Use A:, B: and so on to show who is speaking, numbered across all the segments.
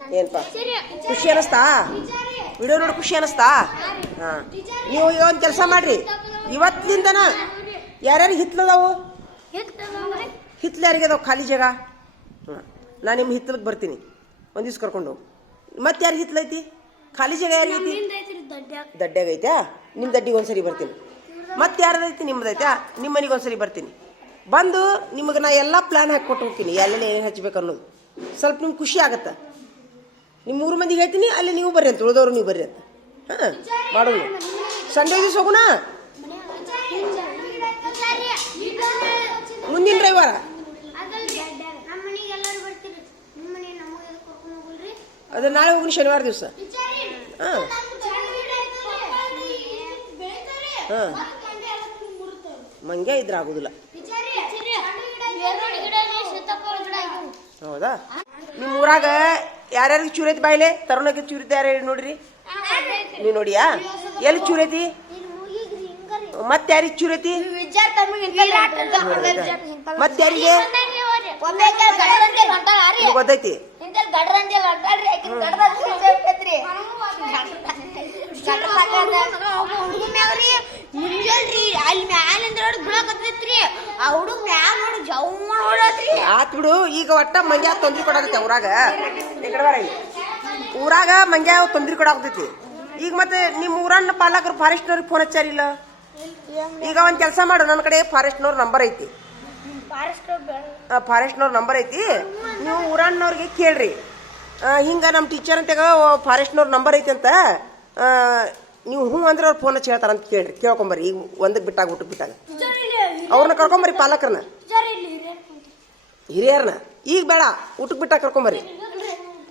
A: ಏನಪ್ಪ ಖುಷಿ ಅನಿಸ್ತಾ? ವಿಡಿಯೋ ನೋಡಿ ಖುಷಿ ಅನಿಸ್ತಾ? ಹಾ. ನೀವು ಈಗ ಒಂದು ಕೆಲಸ ಮಾಡ್ರಿ. ಇವತ್ತಿನಿಂದನ ಯಾರ್ಯಾರು ಹಿತ್ಲದವು? ಹಿತ್ಲ ಯಾರಿಗೆ ಅದಾವ ಖಾಲಿ ಜಾಗ. ಹಾಂ. ನಾನು ನಿಮ್ಮ ಹಿತ್ಲಕ್ಕೆ ಬರ್ತೀನಿ. ಒಂದು ದಿವ್ಸ ಕರ್ಕೊಂಡು ಮತ್ತೆ ಯಾರಿಗೆ ಹಿತ್ಲೈತಿ? ಖಾಲಿ ಜಾಗ ಯಾರಿಗೆ ಐತಿ? ದಡ್ಡ್ಯಾಗ ಐತ್ಯಾ ನಿಮ್ಮ ದಡ್ಡಿಗೆ ಒಂದ್ಸರಿ ಬರ್ತೀನಿ. ಮತ್ತೆ ಯಾರ್ದೈತಿ? ನಿಮ್ಮದೈತ್ಯಾ ನಿಮ್ಮ ಮನೆಗೆ ಒಂದ್ಸರಿ ಬರ್ತೀನಿ. ಬಂದು ನಿಮಗೆ ನಾ ಎಲ್ಲ ಪ್ಲಾನ್ ಹಾಕಿ ಕೊಟ್ಟು ಹೋಗ್ತೀನಿ. ಏನು ಹಚ್ಬೇಕು ಅನ್ನೋದು. ಸ್ವಲ್ಪ ನಿಮ್ಗೆ ಖುಷಿ ಆಗತ್ತೆ. ನಿಮ್ಮ ಮೂರು ಮಂದಿಗೆ ಹೇಳ್ತೀನಿ, ಅಲ್ಲಿ ನೀವು ಬರ್ರಿ ಅಂತ, ಉಳಿದವ್ರು ನೀವು ಬರ್ರಿ ಅಂತ. ಹಾಂ, ಮಾಡೋಣ. ಸಂಡೇ ದಿವಸ ಹೋಗೋಣ? ಮುಂದಿನ ರವಿವಾರ? ಅದು ನಾಳೆ ಹೋಗೋಣ ಶನಿವಾರ ದಿವಸ. ಹಾಂ. ಹಾಂ. ಮಂಗ್ಯ ಇದ್ರೆ ಆಗೋದಿಲ್ಲ. ಹೌದಾ? ನಿಮ್ಮ ಊರಾಗ ಯಾರ್ಯಾರಿಗೆ ಚೂರೈತಿ ಬಾಯ್ಲೆ? ತರುಣಕ್ಕೆ ಚೂರಿತ ಯಾರು ನೋಡ್ರಿ? ನೀವು ನೋಡಿಯಾ? ಎಲ್ಲಿ ಚೂರೈತಿ? ಮತ್ತೆ ಯಾರಿಗೆ ಚೂರೈತಿ? ಮತ್ತೆ ಯಾರಿಗೆ? ಗೊತ್ತೈತಿ.
B: ಅಲ್ಲಿ ನೋಡಿ ಬೀಳಕತ್ತೈತ್ರಿ ಆ ಹುಡುಗ ಮ್ಯಾಲ ನೋಡಿ ಜವ್
A: ಆತ್ ಬಿಡು ಈಗ ಒಟ್ಟ ಮಂಗ್ಯ ತೊಂದ್ರೆ ಕೊಡಾಕತ್ತೆ ಊರಾಗ. ಈ ಕಡೆ ಬಾರ. ಇಲ್ಲಿ. ಊರಾಗ ಮಂಗ್ಯ ತೊಂದ್ರೆ ಕೊಡಾಕತೈತಿ ಈಗ ಮತ್ತೆ ನಿಮ್ಮ ಊರನ್ನ ಪಾಲಕರು ಫಾರೆಸ್ಟ್ನವ್ರಿಗೆ ಫೋನ್ ಹಚ್ಚಾರಿಲ್ಲ? ಈಗ ಒಂದು ಕೆಲಸ ಮಾಡು ನನ್ನ ಕಡೆ ಫಾರೆಸ್ಟ್ನವ್ರ ನಂಬರ್ ಐತಿ. ಫಾರೆಸ್ಟ್ನವ್ರ ನಂಬರ್ ಐತಿ. ನೀವು ಊರನ್ನವ್ರಿಗೆ ಕೇಳ್ರಿ. ಹಿಂಗ ನಮ್ಮ ಟೀಚರ್ ಅಂತಾಗ ಫಾರೆಸ್ಟ್ನವ್ರ ನಂಬರ್ ಐತಿ ಅಂತ ನೀವು ಹ್ಞೂ ಅಂದ್ರೆ ಅವ್ರು ಫೋನ್ ಹಚ್ಚಿ ಹೇಳ್ತಾರೆ ಅಂತ ಕೇಳ್ರಿ. ಕೇಳ್ಕೊಂಬರ್ರಿ ಈಗ ಒಂದಕ್ಕೆ ಬಿಟ್ಟಾಗ ಊಟಕ್ಕೆ ಬಿಟ್ಟಾಗ. ಅವ್ರನ್ನ ಕರ್ಕೊಂಬರ್ರಿ ಪಾಲಕರನ್ನ ಹಿರಿಯರ್ನ. ಈಗ ಬೇಡ, ಊಟಕ್ಕೆ ಬಿಟ್ಟ ಕರ್ಕೊಂಬರ್ರಿ.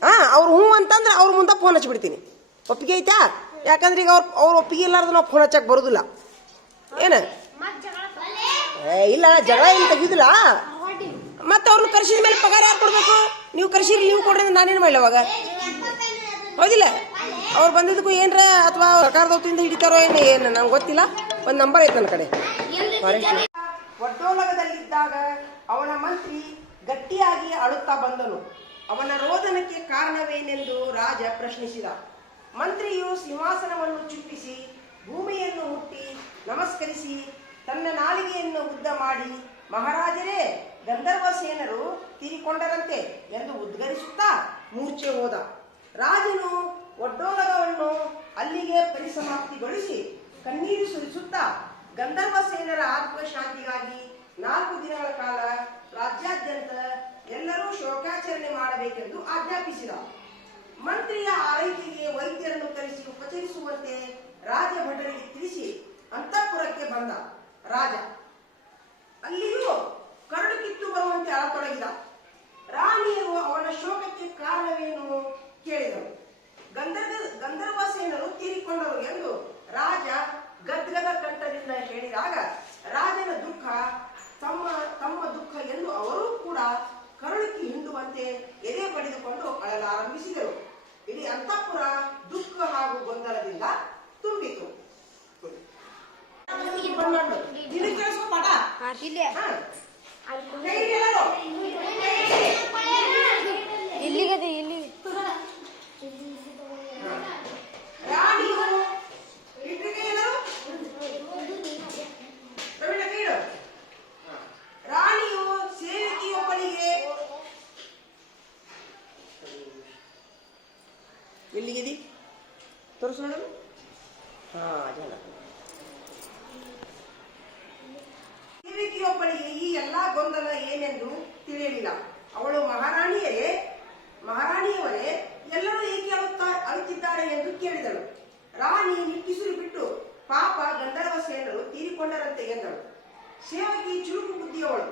A: ಹಾ, ಅವ್ರು ಹ್ಞೂ ಅಂತಂದ್ರೆ ಅವ್ರ ಮುಂದೆ ಫೋನ್ ಹಚ್ಬಿಡ್ತೀನಿ. ಒಪ್ಪಿಗೆ ಐತಾ? ಯಾಕಂದ್ರೆ ಈಗ ಅವ್ರು ಅವ್ರು ಒಪ್ಪಿಗೆ ಇಲ್ಲಾರ್ದು ನಾವು ಫೋನ್ ಹಚ್ಚಕ್ಕೆ ಬರೋದಿಲ್ಲ. ಏನು? ಇಲ್ಲ, ಜಗಳ ಏನು ತೆಗಿಯೋದಿಲ್ಲ ಮತ್ತೆ ಅವ್ರನ್ನ ಕರ್ಸಿದ ಮೇಲೆ ಪಗಾರ ಯಾರು ಕೊಡ್ಬೇಕು? ನೀವು ಕರೆಸಿರಿ ನೀವು ಕೊಡ್ರಿ ನಾನೇನು ಮಾಡಲಿ ಅವಾಗ? ಹೌದಿಲ್ಲ? ಅವ್ರು ಬಂದಿದ್ದಕ್ಕೂ ಏನ್ರ ಅಥವಾ ಸರ್ಕಾರದ ಹೊತ್ತಿಂದ ಹಿಡಿತಾರೋ ಏನು ಏನು, ನಂಗೆ ಗೊತ್ತಿಲ್ಲ. ಒಂದು ನಂಬರ್ ಐತೆ ನನ್ನ ಕಡೆ. ಅವನ ಮಂತ್ರಿ ಗಟ್ಟಿಯಾಗಿ ಅಳುತ್ತಾ ಬಂದನು. ಅವನ ರೋದನಕ್ಕೆ ಕಾರಣವೇನೆಂದು ರಾಜ ಪ್ರಶ್ನಿಸಿದ. ಮಂತ್ರಿಯು ಸಿಂಹಾಸನವನ್ನು ಚುಪ್ಪಿಸಿ ಭೂಮಿಯನ್ನು ಮುಟ್ಟಿ, ನಮಸ್ಕರಿಸಿ, ತನ್ನ ನಾಲಿಗೆಯನ್ನು ಉದ್ದ ಮಾಡಿ, ಮಹಾರಾಜರೇ, ಗಂಧರ್ವ ಸೇನರು ತೀರಿಕೊಂಡರಂತೆ ಎಂದು ಉದ್ಗರಿಸುತ್ತಾ ಮೂರ್ಛೆ ಹೋದ. ರಾಜನು ಒಡ್ಡೋಲಗವನ್ನು ಅಲ್ಲಿಗೆ ಪರಿಸಮಾಪ್ತಿಗೊಳಿಸಿ ಕಣ್ಣೀರು ಸುರಿಸುತ್ತಾ ಗಂಧರ್ವ ಸೇನರ ಆತ್ಮಶಾಂತಿಗಾಗಿ ನಾಲ್ಕು ದಿನಗಳ ಕಾಲ ರಾಜ್ಯಾದ್ಯಂತ ಎಲ್ಲರೂ ಶೋಕಾಚರಣೆ ಮಾಡಬೇಕೆಂದು ಆಜ್ಞಾಪಿಸಿದ ಮಂತ್ರಿಯ ಆರೈಕೆಗೆ ವೈದ್ಯರನ್ನು ಕರೆಸಿ ಉಪಚರಿಸುವಂತೆ ರಾಜ ಭಟರಿಗೆ ತಿಳಿಸಿ ಅಂತಃಪುರಕ್ಕೆ ಬಂದ ರಾಜ. ಅಲ್ಲಿಯೂ ಕರಡು ಕಿತ್ತು ಬರುವಂತೆ ಅಳತೊಡಗಿದ. ರಾಣಿಯರು ಅವನ ಶೋಕಕ್ಕೆ ಕಾರಣವೇನು ಕೇಳಿದರು. ಗಂಧರ್ವ ಗಂಧರ್ವ ಸೇನರು ತೀರಿಕೊಂಡರು ಎಂದು ರಾಜ ಗದ್ಗದ ಕಂಠದಿಂದ ಹೇಳಿದಾಗ ರಾಜನ ದುಃಖ ತಮ್ಮ ತಮ್ಮ ದುಃಖ ಎಂದು ಅವರೂ ಕೂಡ ಕರುಳಿಗೆ ಹಿಂಡುವಂತೆ ಎದೆ ಬಡಿದುಕೊಂಡು ಅಳಲಾರಂಭಿಸಿದರು ಇಡೀ ಅಂತಃಪುರ ದುಃಖ ಹಾಗೂ ಗೊಂದಲದಿಂದ ತುಂಬಿತು. ಇಲ್ಲಿ. ಕೇಳಿಸ್ಕೊ ಪಾಠ. ಹಾ. ಹೇಳಿ ಎಲ್ಲರೂ.
B: ಇಲ್ಲಿಗದೆ ಇಲ್ಲಿ
A: ರಾಣಿಯು ಇಟ್ರಿಗೆ ಎಲ್ಲರೂ? ಪ್ರವೀಣ ಕೇಳು. ರಾಣಿಯು ಸೇವಕಿಯೊಬ್ಬಳಿಗೆ ಎಲ್ಲಿಗಿದಿ ಹಾ ಜನ ಸೇವಕಿಯೊಬ್ಬಳಿಗೆ ಈ ಎಲ್ಲಾ ಗೊಂದಲ ಏನೆಂದು ತಿಳಿಯಲಿಲ್ಲ. ಅವಳು ಮಹಾರಾಣಿಯರೇ, ಮಹಾರಾಣಿಯವರೇ, ಎಲ್ಲರೂ ಏಕೆ ಅಳುತ್ತಾ, ಅಳುತ್ತಿದ್ದಾರೆ ಎಂದು ಕೇಳಿದಳು. ರಾಣಿ ನಿಟ್ಟಿಸುರು ಬಿಟ್ಟು ಪಾಪ ಗಂಧರ್ವ ಸೇನರು ತೀರಿಕೊಂಡರಂತೆ ಎಂದಳು. ಸೇವಕಿ ಚುರುಕು ಬುದ್ಧಿಯವಳು.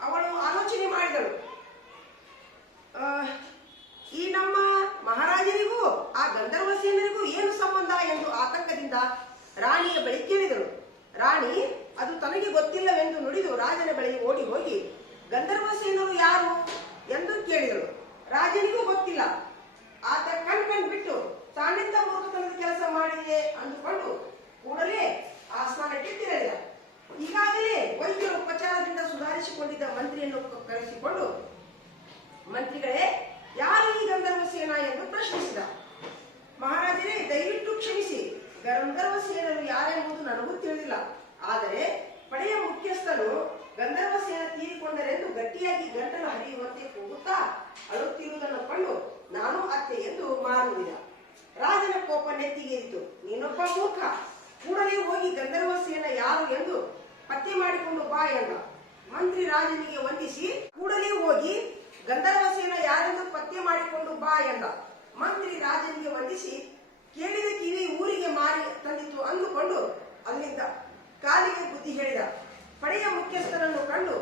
A: ಅವಳು ಆಲೋಚನೆ ಮಾಡಿದಳು ಆ, ಈ ನಮ್ಮ ಮಹಾರಾಜರಿಗೂ ಆ ಗಂಧರ್ವ ಸೇನರಿಗೂ ಏನು ಸಂಬಂಧ ಎಂದು ಆತಂಕದಿಂದ ರಾಣಿಯ ಬಳಿ ಕೇಳಿದಳು. ರಾಣಿ, ಅದು ತನಗೆ ಗೊತ್ತಿಲ್ಲವೆಂದು ನುಡಿದು ರಾಜನ ಬಳಿ ಓಡಿ ಹೋಗಿ, ಗಂಧರ್ವ ಸೇನರು ಯಾರು ಎಂದು ಕೇಳಿದಳು. ರಾಜನಿಗೂ ಗೊತ್ತಿಲ್ಲ. ಆತ ಕಣ್ ಕಣ್ ಬಿಟ್ಟು ತಾಂಡಿತ ಮೂರ್ಖತನದ ಕೆಲಸ ಮಾಡಿದೆ ಅಂದುಕೊಂಡು ಕೂಡಲೇ ಆ ಸ್ಥಾನಕ್ಕೆ ತಿರಳಿದ. ಈಗಾಗಲೇ ವೈದ್ಯರು ಉಪಚಾರದಿಂದ ಸುಧಾರಿಸಿಕೊಂಡಿದ್ದ ಮಂತ್ರಿಯನ್ನು ಕರೆಸಿಕೊಂಡು, ಮಂತ್ರಿಗಳೇ, ಯಾರು ಈ ಗಂಧರ್ವ ಸೇನಾ ಗಂಧರ್ವ ಗಂಧರ್ವಸೇನರು ಯಾರೆಂಬುದು ನನಗೂ ತಿಳಿದಿಲ್ಲ. ಆದರೆ ಪಡೆಯ ಮುಖ್ಯಸ್ಥನು ಗಂಧರ್ವಸೇನ ತೀರಿಕೊಂಡರೆಂದು ಗಟ್ಟಿಯಾಗಿ ಗಂಟಲು ಹರಿಯುವಂತೆ ಕೂಗುತ್ತಾ ಅಳುತ್ತಿರುವುದನ್ನು ಕಂಡು ನಾನು ಅತ್ತೆ ಎಂದು ಮಾರುವುದಿಲ್ಲ. ರಾಜನ ಕೋಪ ನೆತ್ತಿಗೇರಿತು. ನೀನೊಬ್ಬ ಮೂರ್ಖ. ಕೂಡಲೇ ಹೋಗಿ ಗಂಧರ್ವ ಸೇನ ಯಾರು ಎಂದು ಪತ್ತೆ ಮಾಡಿಕೊಂಡು ಬಾ ಎಂದ. ಮಂತ್ರಿ ರಾಜನಿಗೆ ವಂದಿಸಿ ಕೂಡಲೇ ಹೋಗಿ ಗಂಧರ್ವ ಸೇನ ಯಾರೆಂದು ಪತ್ತೆ ಮಾಡಿಕೊಂಡು ಬಾ ಎಂದ. ಮಂತ್ರಿ ರಾಜನಿಗೆ ವಂದಿಸಿ ಕೇಳಿದ ಕಿವಿ ಊರಿಗೆ ಮಾರಿ ತಂದಿತು ಅಂದುಕೊಂಡು ಅಲ್ಲಿಂದ ಕಾಲಿಗೆ ಬುದ್ಧಿ ಹೇಳಿದ, ಪಡೆಯ ಮುಖ್ಯಸ್ಥರನ್ನು ಕಂಡು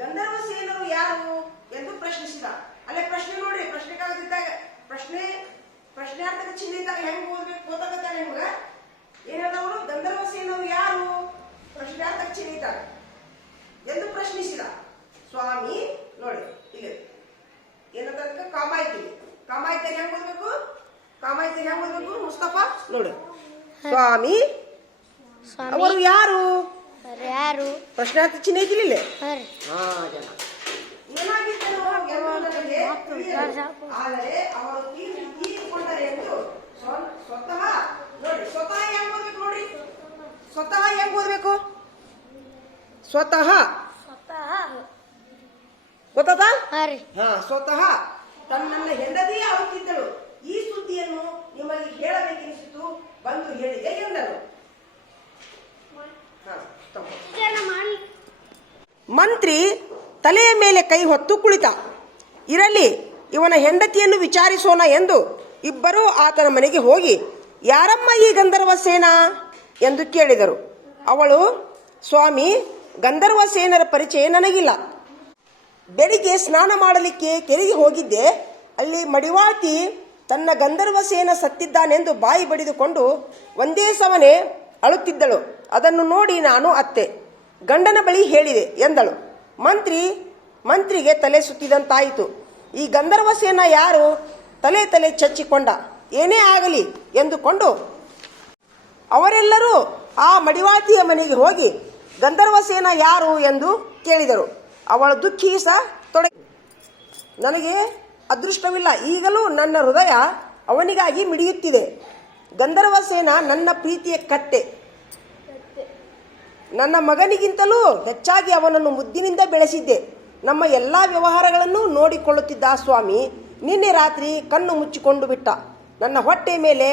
A: ಗಂಧರ್ವ ಸೇನರು ಯಾರು? ಎಂದು ಪ್ರಶ್ನಿಸಿದ. ಅಲ್ಲೇ ಪ್ರಶ್ನೆ ನೋಡಿ ಪ್ರಶ್ನೆ ಕಾಗದಿದ್ದಾಗ ಪ್ರಶ್ನೆ ಪ್ರಶ್ನಾರ್ಥಕ ಚಿಹ್ನೆ ಇದ್ದಾಗ ಹೆಂಗ್ ಓದ್ಬೇಕು ಗೊತ್ತಾಗತ್ತ ನಿಮ್ಗ? ಏನಾದವರು ಗಂಧರ್ವ ಸೇನರು ಯಾರು? ಪ್ರಶ್ನಾರ್ಥಕ ಚಿಹ್ನೆ ಇದ್ದಾಗ ಎಂದು ಪ್ರಶ್ನಿಸಿದ. ಸ್ವಾಮಿ, ನೋಡಿ, ಇಲ್ಲಿ ಏನಂತ ಕಾಮಾಯ್ತಿ ಕಾಮಾಯ್ತಿ ಹೆಂಗ್ ಓದ್ಬೇಕು? ಕಾಮಾಯ್ತಿ ಹೆಂಗ್ ಓದ್ಬೇಕು ಮುಸ್ತಫಾ? ನೋಡು. ಸ್ವಾಮಿ?
B: ಸ್ವಾಮಿ.
A: ಅವರು ಯಾರು?
B: ಯಾರು?
A: ಪ್ರಶ್ನೆ ಚಿಹ್ನೆ ಐತಿಲ್ಲ ಇಲ್ಲೇ?
B: ಬರ್ರಿ
A: ಹಾ ಜನ. ಏನಾಗಿದ್ದನು ಎಂದು ಆದರೆ ಅವರು ತೀರಿ ತೀರಿಕೊಂಡರೆ ಎಂದು ಸ್ವತಃ ನೋಡಿ ಸ್ವತಃ ಹೆಂಗ್ ಓದ್ಬೇಕು ನೋಡಿ? ಸ್ವತಃ ಹೆಂಗ್ ಓದ್ಬೇಕು? ಸ್ವತಃ. ಗೊತ್ತದ?
B: ಬರ್ರಿ
A: ಹಾ ಸ್ವತಃ. ತನ್ನನ್ನ ಹೆಂಡತಿಯೇ ಆಗುತ್ತಿದ್ದಳು ಈ ಸುದ್ದಿಯನ್ನು ನಿಮ್ಮಲ್ಲಿ ಹೇಳಬೇಕೆನಿಸಿತು, ಬಂದು ಹೇಳಿದೆ ಎಂದನು. ಮಂತ್ರಿ ತಲೆಯ ಮೇಲೆ ಕೈ ಹೊತ್ತು ಕುಳಿತ. ಇರಲಿ, ಇವನ ಹೆಂಡತಿಯನ್ನು ವಿಚಾರಿಸೋಣ ಎಂದು ಇಬ್ಬರೂ ಆತನ ಮನೆಗೆ ಹೋಗಿ, ಯಾರಮ್ಮ ಈ ಗಂಧರ್ವ ಸೇನಾ ಎಂದು ಕೇಳಿದರು. ಅವಳು, ಸ್ವಾಮಿ, ಗಂಧರ್ವ ಸೇನರ ಪರಿಚಯ ನನಗಿಲ್ಲ. ಬೆಳಿಗ್ಗೆ ಸ್ನಾನ ಮಾಡಲಿಕ್ಕೆ ಕೆರೆಗೆ ಹೋಗಿದ್ದೆ. ಅಲ್ಲಿ ಮಡಿವಾಳ್ತಿ ತನ್ನ ಗಂಧರ್ವ ಸೇನ ಸತ್ತಿದ್ದಾನೆಂದು ಬಾಯಿ ಬಡಿದುಕೊಂಡು ಒಂದೇ ಸವನೆ ಅಳುತ್ತಿದ್ದಳು. ಅದನ್ನು ನೋಡಿ ನಾನು ಅತ್ತೆ. ಗಂಡನ ಬಳಿ ಹೇಳಿದೆ ಎಂದಳು. ಮಂತ್ರಿ, ಮಂತ್ರಿಗೆ ತಲೆ ಸುತ್ತಿದಂತಾಯಿತು. ಈ ಗಂಧರ್ವ ಸೇನ ಯಾರು? ತಲೆ ತಲೆ ಚಚ್ಚಿಕೊಂಡ. ಏನೇ ಆಗಲಿ ಎಂದುಕೊಂಡು ಅವರೆಲ್ಲರೂ ಆ ಮಡಿವಾತಿಯ ಮನೆಗೆ ಹೋಗಿ ಗಂಧರ್ವ ಸೇನ ಯಾರು ಎಂದು ಕೇಳಿದರು. ಅವಳ ದುಃಖಿಸ ತೊಡಗಿ ನನಗೆ ಅದೃಷ್ಟವಿಲ್ಲ. ಈಗಲೂ ನನ್ನ ಹೃದಯ ಅವನಿಗಾಗಿ ಮಿಡಿಯುತ್ತಿದೆ. ಗಂಧರ್ವ ಸೇನ ನನ್ನ ಪ್ರೀತಿಯ ಕತ್ತೆ ನನ್ನ ಮಗನಿಗಿಂತಲೂ ಹೆಚ್ಚಾಗಿ ಅವನನ್ನು ಮುದ್ದಿನಿಂದ ಬೆಳೆಸಿದ್ದೆ. ನಮ್ಮ ಎಲ್ಲ ವ್ಯವಹಾರಗಳನ್ನು ನೋಡಿಕೊಳ್ಳುತ್ತಿದ್ದ ಸ್ವಾಮಿ ನಿನ್ನೆ ರಾತ್ರಿ ಕಣ್ಣು ಮುಚ್ಚಿಕೊಂಡು ಬಿಟ್ಟ. ನನ್ನ ಹೊಟ್ಟೆ ಮೇಲೆ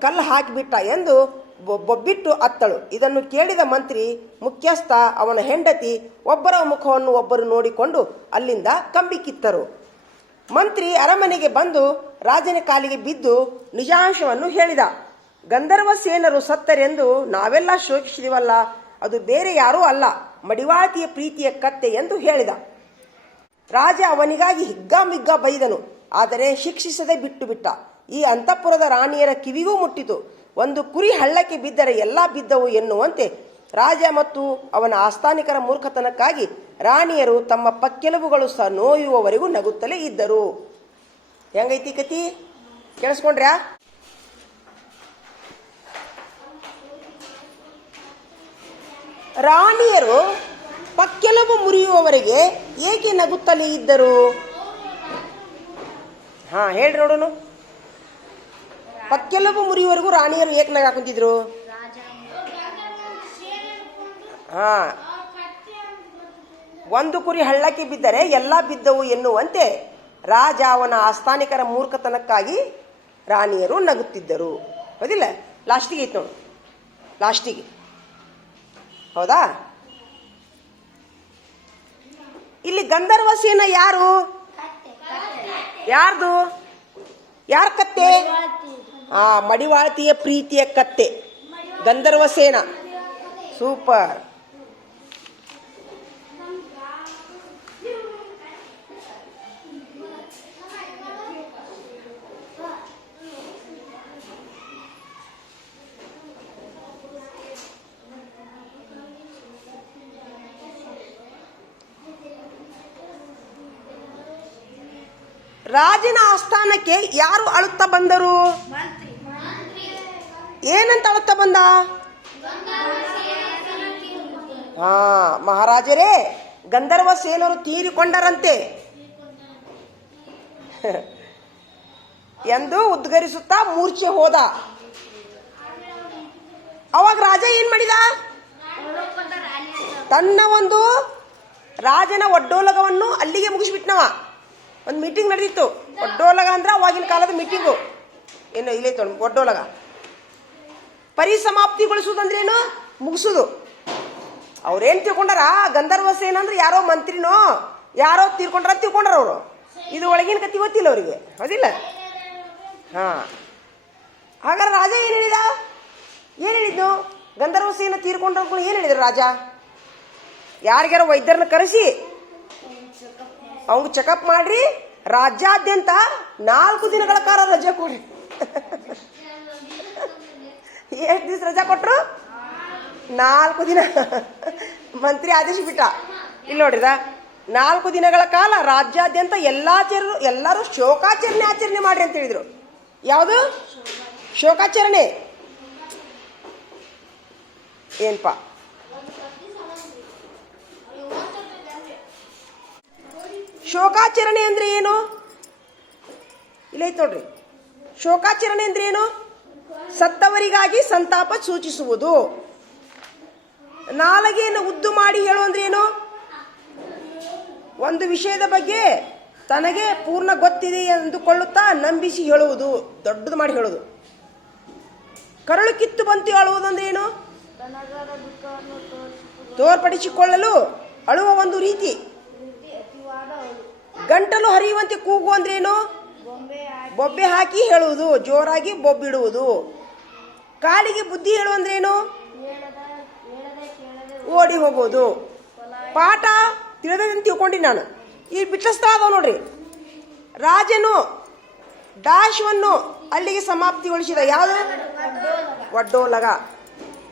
A: ಕಲ್ಲು ಹಾಕಿಬಿಟ್ಟ ಎಂದು ಬೊಬ್ಬಿಟ್ಟು ಅತ್ತಳು. ಇದನ್ನು ಕೇಳಿದ ಮಂತ್ರಿ ಮುಖ್ಯಸ್ಥ ಅವನ ಹೆಂಡತಿ ಒಬ್ಬರ ಮುಖವನ್ನು ಒಬ್ಬರು ನೋಡಿಕೊಂಡು ಅಲ್ಲಿಂದ ಕಂಬಿ ಕಿತ್ತರು ಮಂತ್ರಿ ಅರಮನೆಗೆ ಬಂದು ರಾಜನ ಕಾಲಿಗೆ ಬಿದ್ದು ನಿಜಾಂಶವನ್ನು ಹೇಳಿದ. ಗಂಧರ್ವ ಸೇನರು ಸತ್ತರೆಂದು ನಾವೆಲ್ಲ ಶೋಕಿಸಿದಿವಲ್ಲ, ಅದು ಬೇರೆ ಯಾರೂ ಅಲ್ಲ ಮಡಿವಾತಿಯ ಪ್ರೀತಿಯ ಕತ್ತೆ ಎಂದು ಹೇಳಿದ. ರಾಜ ಅವನಿಗಾಗಿ ಹಿಗ್ಗಾಮಿಗ್ಗ ಬೈದನು, ಆದರೆ ಶಿಕ್ಷಿಸದೆ ಬಿಟ್ಟು ಬಿಟ್ಟ ಈ ಅಂತಃಪುರದ ರಾಣಿಯರ ಕಿವಿಗೂ ಮುಟ್ಟಿತು. ಒಂದು ಕುರಿ ಹಳ್ಳಕ್ಕೆ ಬಿದ್ದರೆ ಎಲ್ಲ ಬಿದ್ದವು ಎನ್ನುವಂತೆ ರಾಜ ಮತ್ತು ಅವನ ಆಸ್ಥಾನಿಕರ ಮೂರ್ಖತನಕ್ಕಾಗಿ ರಾಣಿಯರು ತಮ್ಮ ಪಕ್ಕೆಲುಬುಗಳು ಸಹ ನೋಯುವವರೆಗೂ ನಗುತ್ತಲೇ ಇದ್ದರು. ಹೆಂಗೈತಿ ಕತಿ? ಕೇಳಿಸ್ಕೊಂಡ್ರ್ಯಾ? ರಾಣಿಯರು ಪಕ್ಕೆಲುಬು ಮುರಿಯುವವರೆಗೆ ಏಕೆ ನಗುತ್ತಲೇ ಇದ್ದರು? ಹಾ, ಹೇಳ್ರಿ ನೋಡೋಣ ಪಕ್ಕೆಲುಬು ಮುರಿಯುವವರೆಗೂ ರಾಣಿಯರು ಏಕೆ ನಗ ಹಾ. ಒಂದು ಕುರಿ ಹಳ್ಳಕ್ಕೆ ಬಿದ್ದರೆ ಎಲ್ಲ ಬಿದ್ದವು ಎನ್ನುವಂತೆ ರಾಜ ಅವನ ಆಸ್ಥಾನಿಕರ ಮೂರ್ಖತನಕ್ಕಾಗಿ ರಾಣಿಯರು ನಗುತ್ತಿದ್ದರು. ಹೌದಿಲ್ಲ? ಲಾಸ್ಟಿಗೆ ಇತ್ತು ನೋಡು. ಲಾಸ್ಟಿಗೆ ಹೌದಾ? ಇಲ್ಲಿ ಗಂಧರ್ವ ಸೇನ ಯಾರು? ಯಾರ್ದು? ಯಾರ ಕತ್ತೆ? ಆ, ಮಡಿವಾಳತಿಯ ಪ್ರೀತಿಯ ಕತ್ತೆ. ಗಂಧರ್ವ ಸೇನ. ಸೂಪರ್. ರಾಜನ ಆಸ್ಥಾನಕ್ಕೆ ಯಾರು ಅಳುತ್ತಾ ಬಂದರು? ಏನಂತ ಅಳುತ್ತಾ ಬಂದ? ಹಾ ಮಹಾರಾಜರೇ ಗಂಧರ್ವ ಸೇನರು ತೀರಿಕೊಂಡರಂತೆ. ಎಂದು ಉದ್ಗರಿಸುತ್ತಾ ಮೂರ್ಛೆ ಹೋದ. ಅವಾಗ ರಾಜ ಏನ್ ಮಾಡಿದ? ತನ್ನ ಒಂದು ರಾಜನ ಒಡ್ಡೋಲಗವನ್ನು ಅಲ್ಲಿಗೆ ಮುಗಿಸ್ಬಿಟ್ನವ. ಒಂದು ಮೀಟಿಂಗ್ ನಡೆದಿತ್ತು ಒಡ್ಡೋಲಗ ಅಂದ್ರೆ ಅವಾಗಿನ ಕಾಲದ ಮೀಟಿಂಗು ಏನು ಇಲ್ಲೇ ನೋಡಿ ಒಡ್ಡೋಲಗ. ಪರಿಸಮಾಪ್ತಿಗೊಳಿಸುವುದಂದ್ರೇನು? ಮುಗಿಸುದು. ಅವ್ರೇನ್ ತಿಳ್ಕೊಂಡಾರ? ಗಂಧರ್ವ ಏನಂದ್ರೆ ಯಾರೋ ಮಂತ್ರಿನೋ, ಯಾರೋ ತೀರ್ಕೊಂಡ್ರ ತಿಳ್ಕೊಂಡ್ರ ಅವರು. ಇದು ಒಳಗಿನ ಕತಿ ಗೊತ್ತಿಲ್ಲ ಅವರಿಗೆ. ಹೌದಿಲ್ಲ? ಹಾ. ಹಾಗಾದ್ರೆ ರಾಜ ಏನು ಹೇಳಿದ? ಏನು ಹೇಳಿದ್ನು? ಗಂಧರ್ವ ಸೇನ ತೀರ್ಕೊಂಡ್ರ ಏನು ಹೇಳಿದ್ರು ರಾಜ? ಯಾರಿಗಾರ ವೈದ್ಯರನ್ನ ಕರೆಸಿ ಅವಂಗ ಚೆಕಪ್ ಮಾಡ್ರಿ, ರಾಜ್ಯಾದ್ಯಂತ ನಾಲ್ಕು ದಿನಗಳ ಕಾಲ ರಜೆ ಕೊಡ್ರಿ. ಎಷ್ಟು ದಿವಸ ರಜಾ ಕೊಟ್ರು? ನಾಲ್ಕು ದಿನ. ಮಂತ್ರಿ ಆದೇಶ ಬಿಟ್ಟ. ಇಲ್ಲಿ ನೋಡ್ರಿದ ನಾಲ್ಕು ದಿನಗಳ ಕಾಲ ರಾಜ್ಯಾದ್ಯಂತ ಎಲ್ಲಾ ಎಲ್ಲರೂ ಶೋಕಾಚರಣೆ ಆಚರಣೆ ಮಾಡ್ರಿ ಅಂತ ಹೇಳಿದ್ರು. ಯಾವುದು? ಶೋಕಾಚರಣೆ. ಏನ್ಪಾ? ಶೋಕಾಚರಣೆ ಅಂದರೆ ಏನು? ಇಲ್ಲ ಐತ್ ನೋಡ್ರಿ ಶೋಕಾಚರಣೆ ಅಂದ್ರೆ ಏನು? ಸತ್ತವರಿಗಾಗಿ ಸಂತಾಪ ಸೂಚಿಸುವುದು. ನಾಲಗೆಯನ್ನು ಉದ್ದು ಮಾಡಿ ಹೇಳು ಅಂದ್ರೆ ಏನು? ಒಂದು ವಿಷಯದ ಬಗ್ಗೆ ತನಗೆ ಪೂರ್ಣ ಗೊತ್ತಿದೆ ಎಂದುಕೊಳ್ಳುತ್ತಾ ನಂಬಿಸಿ ಹೇಳುವುದು, ದೊಡ್ಡದು ಮಾಡಿ ಹೇಳುವುದು. ಕರಳು ಕಿತ್ತು ಬಂತು ಏನು
B: ತನಗಾದ ದುಃಖವನ್ನು ತೋರಿಸುವುದು
A: ತೋರ್ಪಡಿಸಿಕೊಳ್ಳಲು ಅಳುವ ಒಂದು ರೀತಿ. ಗಂಟಲು ಹರಿಯುವಂತೆ ಕೂಗು ಅಂದ್ರೇನು?
B: ಬೊಂಬೆ
A: ಬೊಬ್ಬೆ ಹಾಕಿ ಹೇಳುವುದು, ಜೋರಾಗಿ ಬೊಬ್ಬಿಡುವುದು. ಕಾಲಿಗೆ ಬುದ್ಧಿ ಹೇಳು ಅಂದ್ರೇನು? ಓಡಿ ಹೋಗೋದು ಪಾಠ ತಿಳಿದಂತ ತಿಳ್ಕೊಂಡಿ ನಾನು. ಈ ಬಿಟ್ಟಸ್ತಾ ಅದಾವ ನೋಡ್ರಿ. ರಾಜನು ದಾಶವನ್ನು ಅಲ್ಲಿಗೆ ಸಮಾಪ್ತಿಗೊಳಿಸಿದ. ಯಾವುದು? ಒಡ್ಡೋಲಗ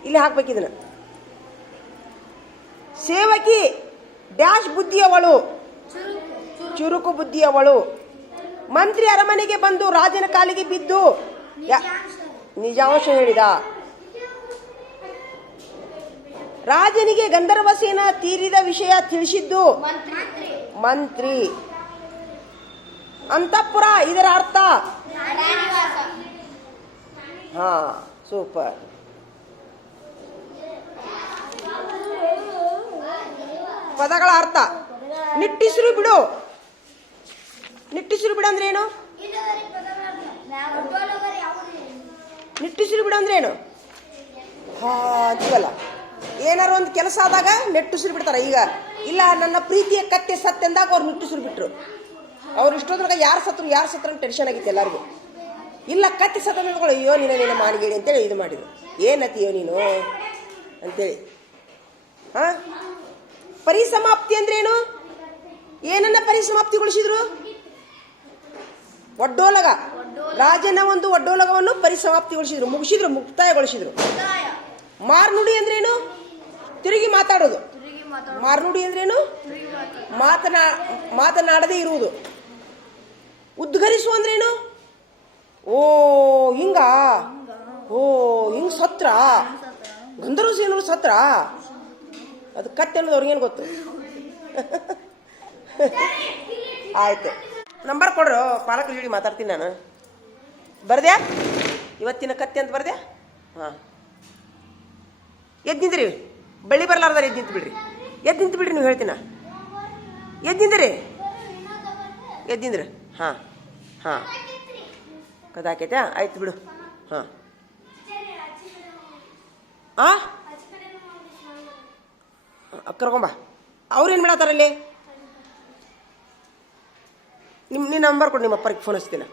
A: ಇಲ್ಲಿ ಹಾಕ್ಬೇಕು ಇದನ್ನ. ಸೇವಕಿ ಡ್ಯಾಶ್ ಬುದ್ಧಿಯವಳು. ಚುರುಕು ಬುದ್ಧಿಯವಳು ಮಂತ್ರಿ ಅರಮನೆಗೆ ಬಂದು ರಾಜನ ಕಾಲಿಗೆ ಬಿದ್ದು ನಿಜಾಂಶ ಹೇಳಿದ. ರಾಜನಿಗೆ ಗಂಧರ್ವ ಸೇನ ತೀರಿದ ವಿಷಯ ತಿಳಿಸಿದ್ದು
B: ಮಂತ್ರಿ.
A: ಅಂತಃಪುರ, ಇದರ ಅರ್ಥ? ಹಾ, ಸೂಪರ್. ಪದಗಳ ಅರ್ಥ. ನಿಟ್ಟಿಸಿರು ಬಿಡು. ನಿಟ್ಟಿಸಿರು ಬಿಡು ಅಂದ್ರೆ ಏನು? ನಿಟ್ಟಿಸಿರು ಬಿಡು ಅಂದ್ರೆ ಏನು? ಹಾ ಏನಾರು ಒಂದು ಕೆಲಸ ಆದಾಗ ನೆಟ್ಟುಸಿರು ಬಿಡ್ತಾರ. ಈಗ ಇಲ್ಲ, ನನ್ನ ಪ್ರೀತಿಯ ಕತ್ತೆ ಸತ್ ಅಂದಾಗ ಅವ್ರು ನಿಟ್ಟುಸಿರು ಬಿಟ್ರು. ಅವ್ರು ಇಷ್ಟೊಂದ್ರಾಗ ಯಾರು ಸತ್ರು ಯಾರು ಸತ್ರ ಟೆನ್ಷನ್ ಆಗಿತ್ತು ಎಲ್ಲರಿಗೂ. ಇಲ್ಲ, ಕತ್ತಿ ಸತ್ತ ಅಂದ್ಕೊಳ್ಳಿ, ಅಯ್ಯೋ, ನೀನೇ ನೀನು ಮಾಡಿಗೇಳಿ ಅಂತೇಳಿ ಇದು ಮಾಡಿದ್ರು. ಏನತಿಯೋ ನೀನು? ಅಂತೇಳಿ. ಹಾ? ಪರಿಸಮಾಪ್ತಿ ಅಂದ್ರೇನು ಏನನ್ನ ಪರಿಸಮಾಪ್ತಿಗೊಳಿಸಿದ್ರು? ಒಡ್ಡೋಲಗ ರಾಜನ ಒಂದು ಒಡ್ಡೋಲಗವನ್ನು ಪರಿಸಮಾಪ್ತಿಗೊಳಿಸಿದ್ರು ಮುಗಿಸಿದ್ರು ಮುಕ್ತಾಯಗೊಳಿಸಿದ್ರು. ಮಾರ್ನುಡಿ ಅಂದ್ರೇನು? ತಿರುಗಿ ಮಾತಾಡೋದು. ಮಾರ್ನುಡಿ ಅಂದ್ರೇನು? ಮಾತನಾ ಮಾತನಾಡದೇ ಇರುವುದು. ಉದ್ಘರಿಸು ಅಂದ್ರೇನು? ಓ ಹಿಂಗ. ಓ ಹಿಂಗ್ ಸತ್ರ. ಗಂಧರ್ವ ಸೇನರು ಸತ್ರ? ಅದು ಕತ್ತೆ ಅನ್ನೋದು ಅವ್ರಿಗೇನು ಗೊತ್ತು ಆಯ್ತು. ನಂಬರ್ ಕೊಡ್ರು ಪಾಲಕರ ಜೋಡಿ ಮಾತಾಡ್ತೀನಿ ನಾನು. ಬರ್ದ್ಯಾ? ಇವತ್ತಿನ ಕತ್ತೆ ಅಂತ ಬರ್ದ್ಯಾ? ಹಾಂ. ಎದ್ದು ನಿಂದ್ರಿ. ಬಳ್ಳಿ ಬರ್ಲಾರ್ದಾರ ಎದ್ದು ನಿಂತು ಬಿಡ್ರಿ ಎದ್ದು ನಿಂತು ಬಿಡ್ರಿ ನೀವು ಹೇಳ್ತೀನ. ಎದ್ದು ನಿಂದ್ರಿ. ಎದ್ದು ಹಾಂ ಹಾಂ. ಕದಾಕೈತೆ ಆಯ್ತು ಬಿಡು. ಹಾಂ. ಆ? ಕರ್ಕೊಂಬ ಅವ್ರೇನು ಮಾಡತ್ತಾರಲ್ಲಿ ನಿಮ್ಮ ನಿನ್ನ ನಂಬರ್ ಕೊಡು, ನಿಮ್ಮ ಅಪ್ಪರಿಗೆ ಫೋನ್ ಹಚ್ತೀನಿ.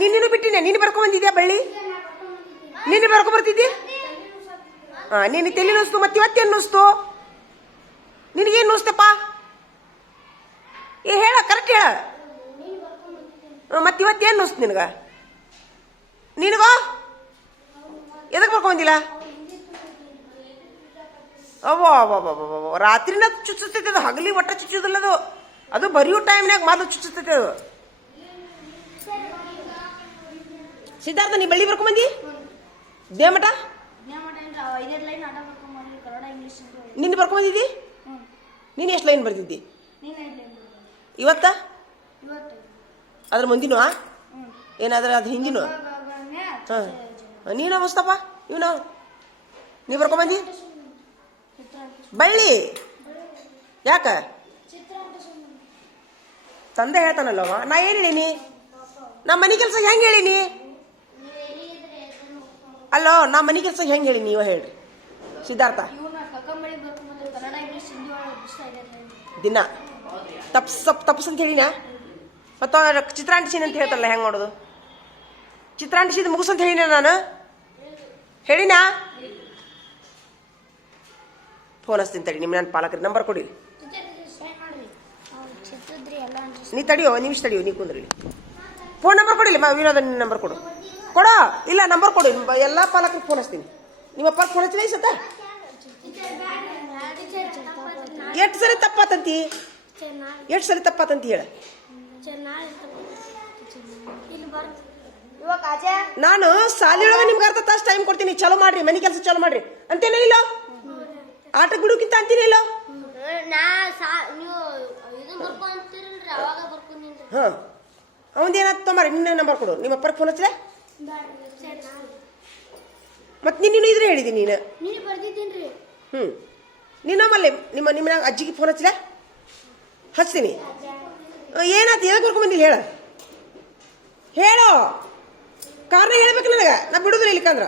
A: ನಿನ್ನೂ ಬಿಟ್ಟಿನ ನೀನು ಬರ್ಕೊಂಬಂದಿದ್ಯಾ ಬಳ್ಳಿ? ನೀನು ಬರ್ಕೊಂಬರ್ತಿದ್ದಿ ಹಾ ನೀನು ತೆಲಿ ನೋಸ್ತು ಮತ್ತೆ ಇವತ್ತೇನು ನೋಸ್ತು? ನಿನಗೇನು ನೋಸ್ತಪ್ಪ? ಏ, ಹೇಳ ಕರೆಕ್ಟ್ ಹೇಳ. ಮತ್ತೆ ಇವತ್ತೇನು ನೋಸ್ತು ನಿನಗ? ನಿನಗೋ? ಎದಕ್ಕೆ ಬರ್ಕೊಂಬಂದಿಲ್ಲ? ಅವ್ವ ಅವ್ವ. ರಾತ್ರಿನ ಚುಚ್ಚುತ್ತೈತೆ ಅದು, ಹಗಲಿ ಒಟ್ಟ ಚುಚ್ಚುದಿಲ್ಲ ಅದು. ಅದು ಬರೆಯೋ ಟೈಮ್ನಾಗ ಮೊದಲು ಚುಚ್ಚುತ್ತೈತೆ ಅದು. ಸಿದ್ಧಾರ್ಥ, ನೀ ಬಳ್ಳಿ ಬರ್ಕೊಂಬಂದಿ ದೇಮಠ ನಿನ್ನ ಬರ್ಕೊಂಬಂದಿದ್ದಿ ನೀನು ಎಷ್ಟು ಲೈನ್
B: ಬರ್ದಿದ್ದಿ?
A: ಇವತ್ತ? ಅದ್ರ ಮುಂದಿನ ಏನಾದ್ರೆ ಅದು ಹಿಂದಿನ? ಹಾಂ. ನೀನು ಮುಸ್ತಪ್ಪ ಇವನ? ನೀ ಬರ್ಕೊಂಬಂದಿ
B: ಬಂದಿ?
A: ಬಳ್ಳಿ. ಯಾಕ? ತಂದೆ ಹೇಳ್ತಾನಲ್ಲವ? ನಾ ಏನು ಹೇಳೀನಿ? ನಮ್ಮ ಮನೆ ಕೆಲಸ ಹೆಂಗೆ ಹೇಳೀನಿ? ಅಲ್ಲೋ, ನಾ ಮನೆ ಕೆಲಸ ಹೆಂಗೆ ಹೇಳಿ ನೀವು ಹೇಳ್ರಿ. ಸಿದ್ಧಾರ್ಥ. ದಿನ. ತಪ್ಸ್ ತಪ್ ತಪ್ಸ್ ಅಂತ ಹೇಳಿನ? ಮತ್ತು, ಚಿತ್ರಾಂಟಿಸಿನ ಅಂತ ಹೇಳ್ತಲ್ಲ ಹೆಂಗೆ ಮಾಡೋದು? ಚಿತ್ರಾಂಟಿಸಿದ ಮುಗಿಸ್ ಅಂತ ಹೇಳಿನ ನಾನು? ಹೇಳಿನಾ? ಫೋನ್ ಹಚ್ತೀನಿ ತಡಿ ನಿಮ್ಮ ನನ್ನ ಪಾಲಕರಿಗೆ ನಂಬರ್ ಕೊಡಿ
B: ಚಿತ್ರದ್ರಿ ಎಲ್ಲ
A: ನೀ ತಡಿಯೋ ನಿಮಿಷ ತಡಿಯೋ ನೀ ಕುಂದ್ರಿ. ಫೋನ್ ನಂಬರ್ ಕೊಡಿಲ್ಲ ಮಾ ವಿನೋದ ನಿನ್ನ ನಂಬರ್ ಕೊಡು. ಕೊಡೋ? ಇಲ್ಲ ನಂಬರ್ ಕೊಡಿ. ಎಲ್ಲ ಪಾಲಕರಿಗೆ ಫೋನ್ ಹಚ್ತೀನಿ. ನಿಮ್ಮ ಅಪ್ಪ ಫೋನ್ ಹಚ್ಚಿಲ್ಲ ಸತ ಎಷ್ಟು ಸರಿ ತಪ್ಪಾತಂತಿ? ಎಷ್ಟು ಸರಿ ತಪ್ಪಾತಂತಿ ಹೇಳ?
B: ಸಾಲಿ
A: ನಾನು ಸಾಲಿಯೊಳಗೆ ನಿಮ್ಗೆ ಅರ್ಧ ತಾಸು ಟೈಮ್ ಕೊಡ್ತೀನಿ. ಚಲೋ ಮಾಡ್ರಿ ಮನೆ ಕೆಲಸ ಚಲೋ ಮಾಡ್ರಿ. ಅಂತೇನೇ ಇಲ್ಲ? ಆಟ ಬಿಡೋಕ್ಕಿಂತ ಅಂತೀನಿ ಇಲ್ಲ? ಹಾಂ. ಅವಂದು ಏನಾಯ್ತು ತೊಂಬಾರಿ ನಿನ್ನ ನಂಬರ್ ಕೊಡು. ನಿಮ್ಮ ಅಪ್ಪರ ಫೋನ್ ಹಚ್ಚಿದೆ? ಮತ್ತೆ ನಿನ್ನ ಇದ್ರೆ ಹೇಳಿದ್ದೀನಿ ನೀನು.
B: ನೀನು ಮಲ್ಲಿ
A: ಹ್ಞೂ ನಿಮ್ಮ ನಿಮ್ಮ ಅಜ್ಜಿಗೆ ಫೋನ್ ಹಚ್ಚಿದೆ? ಹಚ್ತೀನಿ. ಏನಾಯ್ತು ಎದಕ್ಕೆ ಬರ್ಕೊಂಬಂದಿಲ್ಲ ಹೇಳ? ಹೇಳೋ. ಕಾರಣ ಹೇಳ್ಬೇಕು ನನಗೆ. ನಾ ಬಿಡುದಿಲ್ಲ ಇಲ್ಲಿಕಂದ್ರ.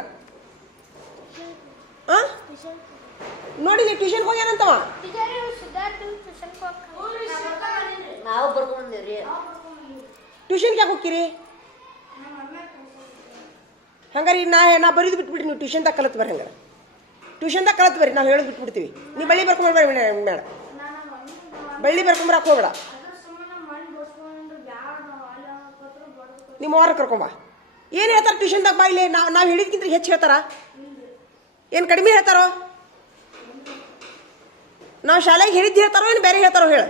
A: ಹಾಂ ನೋಡಿ ಟ್ಯೂಷನ್ಗೆ ಹೋಗ್ಯಾನಂತವ
B: ನಾವು
A: ಟ್ಯೂಷನ್ಗೆ ಯಾಕೆ ಹೋಗ್ತೀರಿ? ಹಂಗಾರೆ ನಾ ನಾ ಬರೀದು ಬಿಟ್ಬಿಡ್ರಿ ನೀವು ಟ್ಯೂಷನ್ದಾಗ ಕಲತ್ ಬರ್ರಿ ಹಂಗಾರೆ. ಟ್ಯೂಷನ್ದಾಗ ಕಲತ್ ಬರ್ರಿ ನಾವು ಹೇಳೋದು ಬಿಟ್ಬಿಡ್ತೀವಿ. ನೀವು ಬಳ್ಳಿ ಬರ್ಕೊಂಬರ್ಬೇಡ ಮೇಡ ಬಳ್ಳಿ ಬರ್ಕೊಂಬರಕ್ಕೆ ಹೋಗ್ಬೇಡ. ನಿಮ್ಮ ವಾರ ಕರ್ಕೊಂಬ ಏನು ಹೇಳ್ತಾರೆ ಟ್ಯೂಷನ್ದಾಗ ಬಾ ಇಲ್ಲಿ? ನಾವು ನಾವು ಹೇಳಿದ್ಕಿಂತ ಹೆಚ್ಚು ಹೇಳ್ತಾರ? ಏನು ಕಡಿಮೆ ಹೇಳ್ತಾರೋ? ನಾವು ಶಾಲೆಗೆ ಹೇಳಿದ್ದು ಹೇಳ್ತಾರೋ ಏನು ಬೇರೆ ಹೇಳ್ತಾರೋ ಹೇಳು.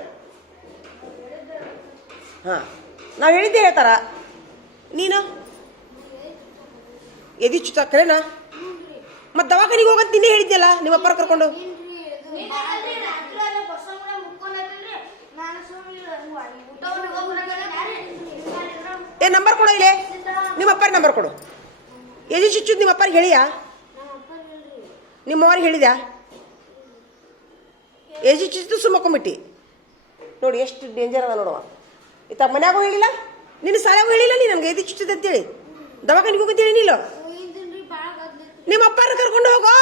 A: ಹಾಂ. ನಾವು ಹೇಳಿದ್ದೆ ಹೇಳ್ತಾರ. ನೀನು? ಎದಿ ಚುತ್ತ ಕರೆನಾ? ಮತ್ತೆ ದವಾಖಾನಿಗೆ ಹೋಗಂತ ನಿನ್ನೆ ಹೇಳಿದ್ದೆಲ್ಲ ನಿಮ್ಮ ಅಪ್ಪರ ಕರ್ಕೊಂಡು? ಏ, ನಂಬರ್ ಕೊಡು ಇಲ್ಲೇ. ನಿಮ್ಮ ಅಪ್ಪರ ನಂಬರ್ ಕೊಡು. ಎದಿ ಚುಚ್ಚು ನಿಮ್ಮ ಅಪ್ಪರಿಗೆ ಹೇಳಿಯಾ? ನಿಮ್ಮ ಅವ್ರಿಗೆ ಹೇಳಿದ್ಯಾ? ಎಜಿ ಚುಚ್ಚು ಸುಮ್ಮಕೊಂಬಿಟ್ಟಿ ನೋಡಿ ಎಷ್ಟು ಡೇಂಜರ್ ಅದ ನೋಡುವ. ಇತ್ತ ಮನ್ಯಾಗೂ ಹೇಳಿಲ್ಲ? ನಿನ್ನ ಸಾಲಾಗೂ ಹೇಳಿಲ್ಲ ನೀ? ನನಗೆ ಎದಿ ಚುಚ್ಚುತ್ತೆ ಅಂತೇಳಿ. ದವಾಖಾನಿಗೆ ಹೋಗುತ್ತೇಳಿ ನೀಲ ನಿಮ್ಮ ಅಪ್ಪಾರ ಕರ್ಕೊಂಡು ಹೋಗೋ.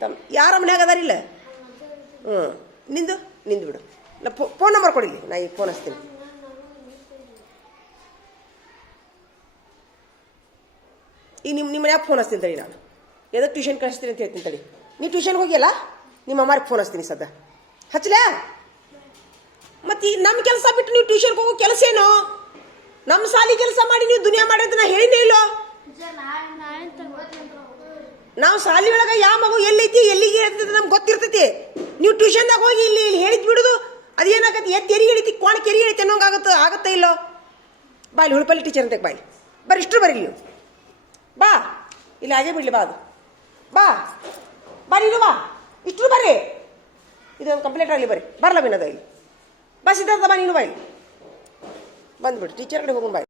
A: ತಮ್ಮ ಯಾರ ಮನ್ಯಾಗ ಅದಾರಿಲ್ಲ ಹ್ಞೂ. ನಿಂದು? ನಿಂದು ಬಿಡು. ನಾ ಫೋನ್ ನಂಬರ್ ಕೊಡಿಲಿ. ನಾ ಈಗ ಫೋನ್ ಹಚ್ತೀನಿ. ಈಗ ನಿಮ್ಮ ನಿಮ್ಮ ಮನ್ಯಾಗ ಫೋನ್ ಹಚ್ತೀನಿ ತಡಿ ನಾನು. ಎದಕ್ಕೆ ಟ್ಯೂಷನ್ ಕಳಿಸ್ತೀನಿ ಅಂತ ಹೇಳ್ತೀನಿ ತಡಿ. ನೀ ಟ್ಯೂಷನ್ಗೆ ಹೋಗಿಯಲ್ಲ? ನಿಮ್ಮ ಅಮ್ಮಾರಿಗೆ ಫೋನ್ ಹಚ್ತೀನಿ ಸದ್ಯ. ಹಚ್ಚಲೇ ಮತ್ತೆ ನಮ್ಮ ಕೆಲಸ ಬಿಟ್ಟು ನೀವು ಟ್ಯೂಷನ್ಗೆ ಹೋಗೋ ಕೆಲಸ ಏನು? ನಮ್ಮ ಸಾಲಿ ಕೆಲಸ ಮಾಡಿ ನೀವು ದುನಿಯಾ ಮಾಡಿ ಅಂತ ನಾ ಹೇಳಿನೇ ಇಲ್ಲೋ? ನಾವು ಸಾಲಿ ಒಳಗೆ ಯಾವ ಮಗು ಎಲ್ಲೈತಿ ಎಲ್ಲಿಗೆ ಇರ್ತೈತಿ ನಮ್ಗೆ ಗೊತ್ತಿರ್ತೈತಿ. ನೀವು ಟ್ಯೂಷನ್ದಾಗ ಹೋಗಿ ಇಲ್ಲಿ ಇಲ್ಲಿ ಹೇಳಿದ್ ಬಿಡುದು ಅದೇನಾಗತ್ತೆ ಎದ್ದು ಎರಿ ಹಿಡಿತಿ ಕೋಣ ಕೆರಿ ಹಿಡಿತಿ ಅನ್ನೋಂಗೆ ಆಗುತ್ತೆ ಇಲ್ಲೋ? ಬಾ ಇಲ್ಲಿ ಹುಡುಪಲ್ಲಿ ಟೀಚರ್ ಅಂತ ಬಾಯ್ ಬರ್ರಿ ಇಷ್ಟು ಬರೀ ನೀವು ಬಾ. ಇಲ್ಲಿ ಹಾಗೆ ಬಿಡ್ಲಿ, ಬಾ ಅದು. ಬಾ. ಬಾ ನೀನು ಬಾ ಇಷ್ಟು ಬರ್ರಿ. ಇದು ಕಂಪ್ಲೇಂಟ್ ಆಗಲಿ ಬರ್ರಿ. ಬರಲ್ಲ ಬಿನ್ನದ ಇಲ್ಲಿ. ಬಸ್ ಸಿದ್ಧಾರ್ಥ ಬಾ ನೀನು ಬಾ ಇಲ್ಲಿ. ಬಂದ್ಬಿಡು ಟೀಚರ್ ಕಡೆ ಹೋಗೋಣ ಬಾಯ್